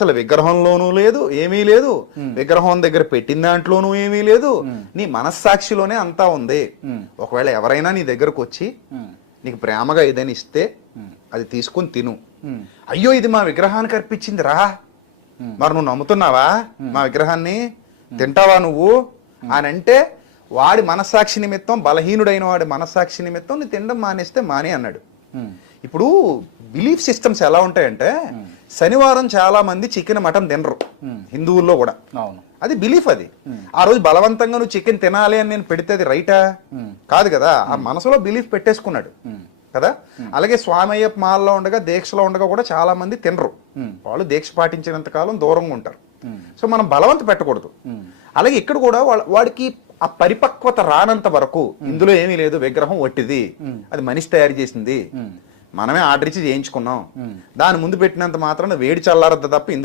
అసలు విగ్రహంలోనూ లేదు, ఏమీ లేదు. విగ్రహం దగ్గర పెట్టిన దాంట్లోనూ ఏమీ లేదు. నీ మనస్సాక్షిలోనే అంతా ఉంది. ఒకవేళ ఎవరైనా నీ దగ్గరకు వచ్చి నీకు ప్రేమగా ఏదైనా ఇస్తే అది తీసుకుని తిను. అయ్యో ఇది మా విగ్రహానికి అర్పించింది రా, మరి నువ్వు నమ్ముతున్నావా మా విగ్రహాన్ని, తింటావా నువ్వు అని అంటే వాడి మనస్సాక్షి నిమిత్తం, బలహీనుడైన వాడి మనస్సాక్షి నిమిత్తం నీ తినడం మానేస్తే మానే అన్నాడు. ఇప్పుడు బిలీఫ్ సిస్టమ్స్ ఎలా ఉంటాయంటే, శనివారం చాలా మంది చికెన్ మటన్ తినరు హిందువుల్లో కూడా. అది బిలీఫ్. అది ఆ రోజు బలవంతంగా నువ్వు చికెన్ తినాలి అని నేను పెడితే అది రైటా? కాదు కదా. ఆ మనసులో బిలీఫ్ పెట్టేసుకున్నాడు కదా. అలాగే స్వామి అయ్యప్ప మాల్లో ఉండగా, దీక్షలో ఉండగా కూడా చాలా మంది తినరు. వాళ్ళు దీక్ష పాటించినంత కాలం దూరంగా ఉంటారు. సో మనం బలవంత పెట్టకూడదు. అలాగే ఇక్కడ కూడా వాడికి ఆ పరిపక్వత రానంత వరకు ఇందులో ఏమీ లేదు, విగ్రహం ఒట్టిది, అది మనిషి తయారు చేసింది, మనమే ఆర్డర్ ఇచ్చి చేయించుకున్నాం, దాని ముందు పెట్టినంత మాత్రాన వేడి చల్లారద్ద తప్ప ఇందులో